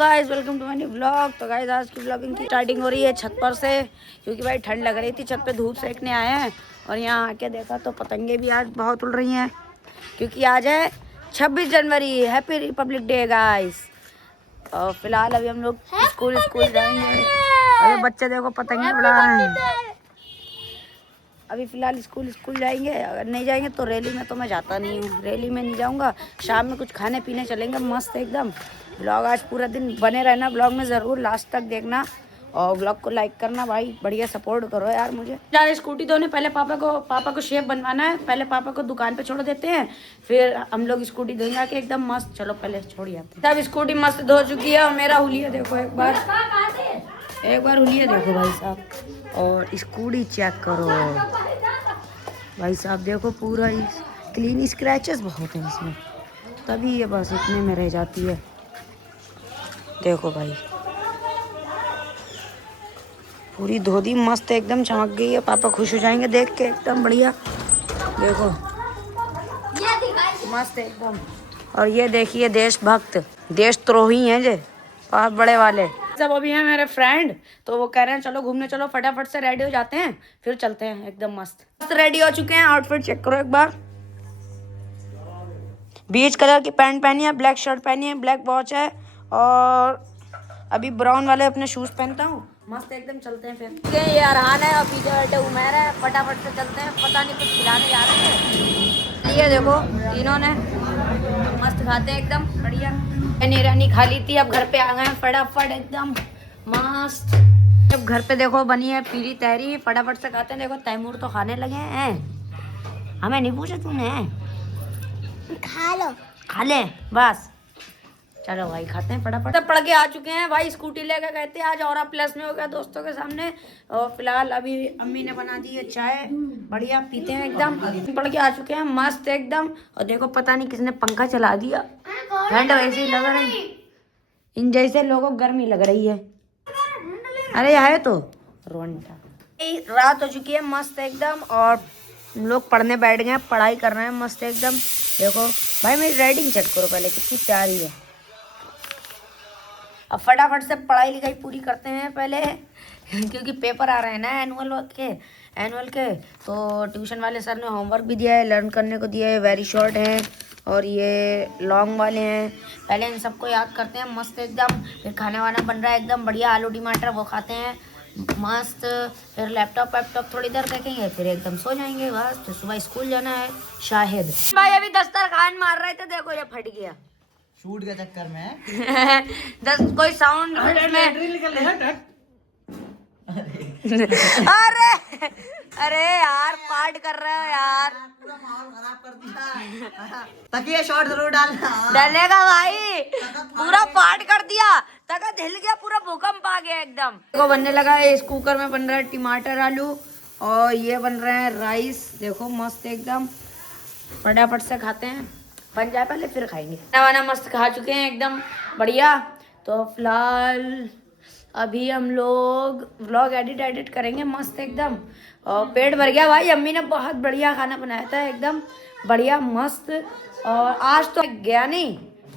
Guys welcome to my new vlog. तो guys आज की व्लॉगिंग की स्टार्टिंग हो रही है छत पर से, क्योंकि भाई ठंड लग रही थी। छत पे धूप सेकने आए हैं और यहाँ आके देखा तो पतंगे भी आज बहुत उड़ रही हैं, क्योंकि आज है 26 जनवरी। Happy republic day guys. और फिलहाल अभी हम लोग स्कूल जाएंगे। अरे बच्चे देखो पतंगे उड़ा रहे हैं। अभी फिलहाल स्कूल जाएंगे। अगर नहीं जाएंगे तो रैली में तो मैं जाता नहीं हूँ, रैली में नहीं जाऊँगा। शाम में कुछ खाने पीने चलेंगे मस्त एकदम। ब्लॉग आज पूरा दिन बने रहना, ब्लॉग में ज़रूर लास्ट तक देखना और ब्लॉग को लाइक करना भाई, बढ़िया सपोर्ट करो यार मुझे। जा रहे स्कूटी धोने, पहले पापा को शेप बनवाना है। पहले पापा को दुकान पे छोड़ देते हैं, फिर हम लोग स्कूटी धोने जाके एकदम मस्त। चलो पहले छोड़ आते हैं। तब स्कूटी मस्त धो चुकी है और मेरा हुलिया देखो एक बार हुलिया देखो भाई साहब। और स्कूटी चेक करो भाई साहब, देखो पूरा ही क्लीन, स्क्रैचेस बहुत हैं इसमें, तभी ये बस इतने में रह जाती है। देखो भाई पूरी धोती मस्त एकदम चमक गई है। पापा खुश हो जाएंगे देख के एकदम बढ़िया। देखो मस्त एकदम। और ये देखिए देशभक्त, देशद्रोही हैं जे बहुत बड़े वाले सब। अभी हैं मेरे फ्रेंड, तो वो कह रहे हैं चलो घूमने चलो, फटाफट से रेडी हो जाते हैं फिर चलते हैं। एकदम मस्त रेडी हो चुके हैं। आउटफिट चेक करो एक बार। बीच कलर की पैंट पहनी है, ब्लैक शर्ट पहनी है, ब्लैक वॉच है और अभी ब्राउन वाले अपने शूज पहनता हूँ। मस्त एकदम चलते हैं फिर। ये अरहान है और पीछे बैठे उमैर है। फटाफट से चलते हैं, पता नहीं कुछ खिलाने जा रहे हैं। ये देखो तीनों ने मस्त खाते हैं एकदम बढ़िया। रानी खा ली थी, अब घर पे आ गए हैं फटाफट एकदम मस्त। जब घर पे देखो बनी है पीली तहरी, फटाफट से खाते हैं। देखो तैमूर तो खाने लगे हैं, हमें नहीं पूछा तूने। खा ले बस। चलो भाई खाते हैं फटाफट। सब पढ़ के आ चुके हैं भाई, स्कूटी लेकर गए थे आज और प्लस में हो गया दोस्तों के सामने। और फिलहाल अभी अम्मी ने बना दी है चाय, बढ़िया पीते हैं एकदम। पढ़ के आ चुके हैं मस्त एकदम। और देखो पता नहीं किसने पंखा चला दिया, ठंड वैसे ही लग रही, इन जैसे लोगों को गर्मी लग रही है। अरे है तो रोंटा। रात हो चुकी है मस्त एकदम और लोग पढ़ने बैठ गए हैं, पढ़ाई कर रहे हैं मस्त एकदम। देखो भाई मेरी राइटिंग चेक करो पहले, कितनी प्यारी है। अब फटाफट से पढ़ाई लिखाई पूरी करते हैं पहले क्योंकि पेपर आ रहे हैं ना एनुअल के। तो ट्यूशन वाले सर ने होमवर्क भी दिया है, लर्न करने को दिया है। वेरी शॉर्ट है और ये लॉन्ग वाले हैं। पहले इन सबको याद करते हैं मस्त एकदम। फिर खाने वाना बन रहा है एकदम बढ़िया, आलू टमाटर वो खाते हैं मस्त। फिर लैपटॉप थोड़ी देर देखेंगे, फिर एकदम सो जाएंगे बस। तो सुबह स्कूल जाना है शाहिद भाई। अभी दस्तरखान मार रहे थे, देखो ये फट गया शूट के चक्कर में कोई साउंड में अरे अरे यार पार्ट कर रहे हो यार, पूरा माहौल खराब कर दिया। तकिए शॉट जरूर डालना। डलेगा भाई, पूरा पार्ट कर दिया। तक हिल गया, पूरा भूकंप आ गया एकदम। देखो बनने लगा है, इस कुकर में बन रहा है टमाटर आलू और ये बन रहे हैं राइस। देखो मस्त एकदम, फटाफट से खाते हैं, बन जाए पहले फिर खाएंगे। खाना वाना मस्त खा चुके हैं एकदम बढ़िया। तो फिलहाल अभी हम लोग व्लॉग एडिट करेंगे मस्त एकदम। और पेट भर गया भाई, अम्मी ने बहुत बढ़िया खाना बनाया था एकदम बढ़िया मस्त। और आज तो गया नहीं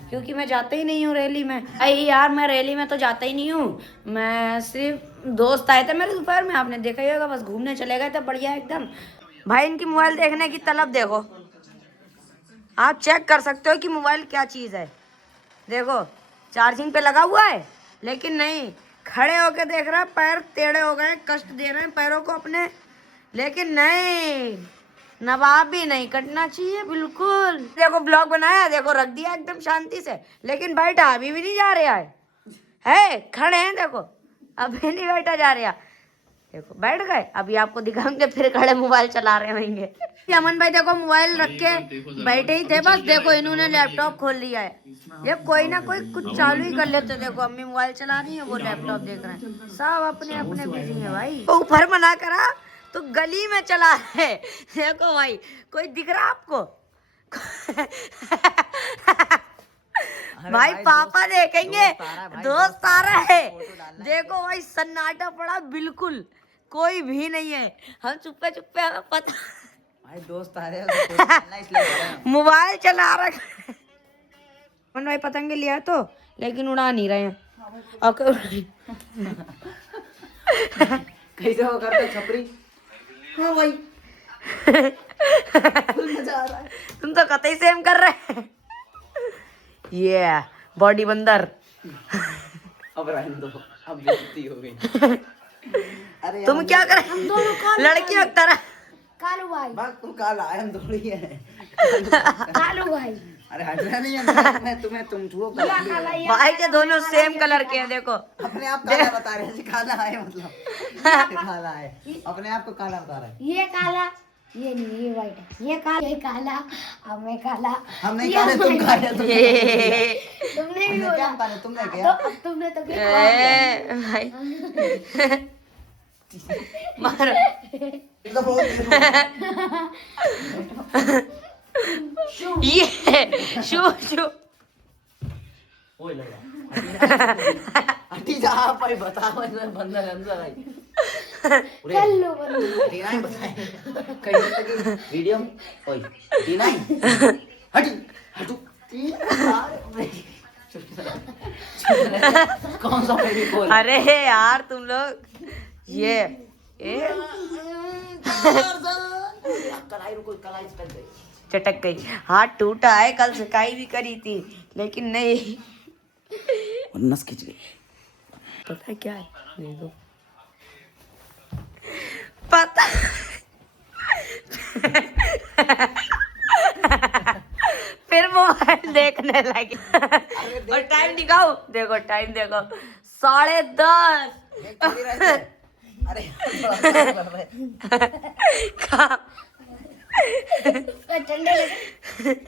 क्योंकि मैं जाता ही नहीं हूँ रैली में। अरे यार मैं रैली में तो जाता ही नहीं हूँ, मैं सिर्फ दोस्त आए थे मेरे दोपहर में, आपने देखा ही होगा, बस घूमने चले गए थे बढ़िया एकदम। भाई इनकी मोबाइल देखने की तलब देखो, आप चेक कर सकते हो कि मोबाइल क्या चीज़ है। देखो चार्जिंग पे लगा हुआ है लेकिन नहीं, खड़े होके देख रहा है, पैर टेढ़े हो गए, कष्ट दे रहे हैं पैरों को अपने, लेकिन नहीं, नवाब भी नहीं कटना चाहिए बिल्कुल। देखो ब्लॉग बनाया, देखो रख दिया एकदम शांति से, लेकिन बैठा अभी भी नहीं जा रहा है खड़े हैं देखो, अभी नहीं बैठा जा रहा। देखो बैठ गए, अभी आपको दिखाएंगे फिर खड़े मोबाइल चला रहे होंगे। अमन भाई देखो मोबाइल रख के बैठे ही थे बस, देखो इन्होंने लैपटॉप खोल लिया है। ये कोई ना कोई कुछ चालू ही कर लेते। देखो अम्मी मोबाइल चला रही है, वो लैपटॉप देख रहे हैं, सब अपने अपने बिजी है भाई। ऊपर मना करा तो गली में चला है। देखो भाई कोई दिख रहा आपको भाई पापा देखेंगे, दोस्त आ रहा है। देखो भाई सन्नाटा पड़ा बिल्कुल, कोई भी नहीं है, हम चुप्पे हमें पता भाई दोस्त आ रहे हैं मोबाइल चला रहा है। भाई पतंगे लिया तो लेकिन उड़ा नहीं रहे हैं। ओके कैसे वो करते छपरी? हाँ भाई फुल मजा आ रहा है। तुम तो कतई सेम कर रहे हैं। ये बॉडी बंदर। अब रहने दो, अब बेइज्जती हो गई। अरे तुम क्या कर लड़की हो तरह। कालू भाई बात तू काला है, हम थोड़ी है। कालू भाई अरे हटना नहीं है, तुम छुओ भाई के दोनों सेम कलर के हैं देखो। अपने आप काला बता रहे हैं, काला है मतलब काला है, अपने आप को काला बता रहा है। ये काला, ये नहीं, ये वाइट है। ये काला, हमें काला, हम नहीं ये काले, तुम white काले, ए, तुमने भी हमने बोला। क्या काले, तुमने क्या? तो अब तुमने तो क्या भाई मारो। तो बहुत ये शू शू ओए लगा हटी जा भाई, बताओ इसमें बंदर अंदर आई। कर लो बंद। टीना ही बताए कैसे तक वीडियो में। ओए टीना ही हटी हटू कौन सा बेबी कॉल? अरे यार तुम लोग ये कलाई रुको, कलाई चटक गई। चटक गई। हाथ टूटा है, कल सिकाई भी करी थी लेकिन नहीं। नस खिंच गई। पता है क्या है? देखो पता फिर मोबाइल देखने लगे। और टाइम दिखाओ, देखो टाइम देखो 10:30। अरे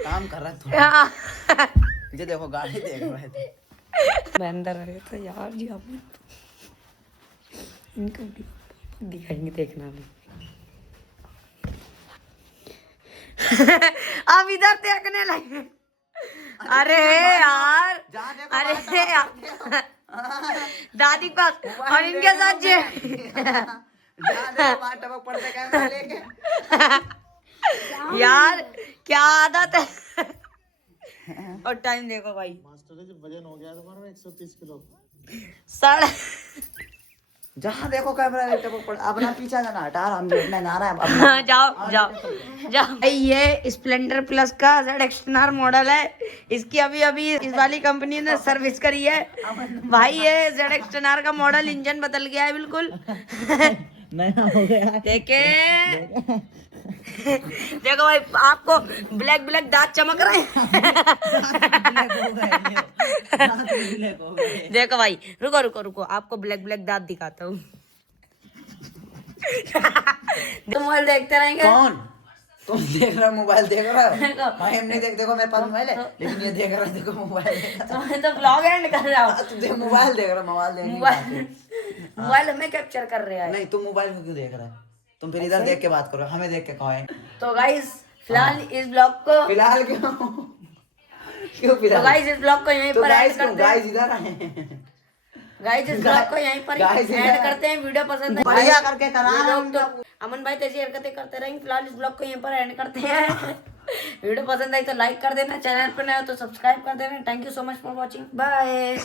काम कर रहा है तू। ये देखो गाड़ी देख रहे थे। मैं अंदर आ रहे थे यार जी। आप इनको दिखाएंगे, देखना भी। अब इधर देखने लगे। अरे यार, अरे यार दादी पास और इनके साथ जे पड़ते कैमरा लेके। यार क्या आदत है। और टाइम देखो भाई, वजन हो गया तुम्हारा 130 किलो। साढ़े जहाँ देखो कैमरा लेके पड़। अपना पीछा जाना हटा, हम देखने ना रहा है अपना। जाओ जाओ जाओ। भाई ये स्प्लेंडर प्लस का ZX-R मॉडल है। इसकी अभी अभी इस वाली कंपनी ने सर्विस करी है। भाई ये ZX-R का मॉडल इंजन बदल गया है बिल्कुल। नया हो गया। देखे देखो भाई, आपको ब्लैक ब्लैक दांत चमक रहे हैं। देखो भाई, रुको रुको रुको, आपको ब्लैक ब्लैक दांत दिखाता हूँ। मोबाइल देखते रहेंगे। कौन? तुम देख रहे हो मोबाइल देख रहे हो? देखो। भाई हम नहीं देख, देखो मेरे पास मोबाइल है लेकिन ये देख रहा है, देखो मोबाइल देख रहा तो मैं तो ब्लॉग एंड कर रहा हूँ। है। तू देख मोबाइल देख रहा है, मोबाइल देख मोबाइल हमें कैप्चर कर रहा है। नहीं, तुम मोबाइल को क्यों देख रहा है? तुम फिर इधर देख के बात करो, हमें देख के कहो है। तो गाइस फिलहाल इस ब्लॉग को फिलहाल क्यों क्यों तो फिलहाल? गाइस इस ब्लॉग को यहीं तो पर एंड गाइस करते हैं। गाइस इधर आए। गाइस इस ब्लॉग को यहीं पर Guys, एंड इधर- करते हैं। वीडियो पसंद है बढ़िया करके करा ये लोग तो हम। अमन भाई तेजी हरकतें करते रहेंगे। फिलहाल इस ब्लॉग को यहीं पर एंड करते हैं। वीडियो पसंद आई तो लाइक कर देना, चैनल पर नए हो तो सब्सक्राइब कर देना। Thank you so much for watching, bye.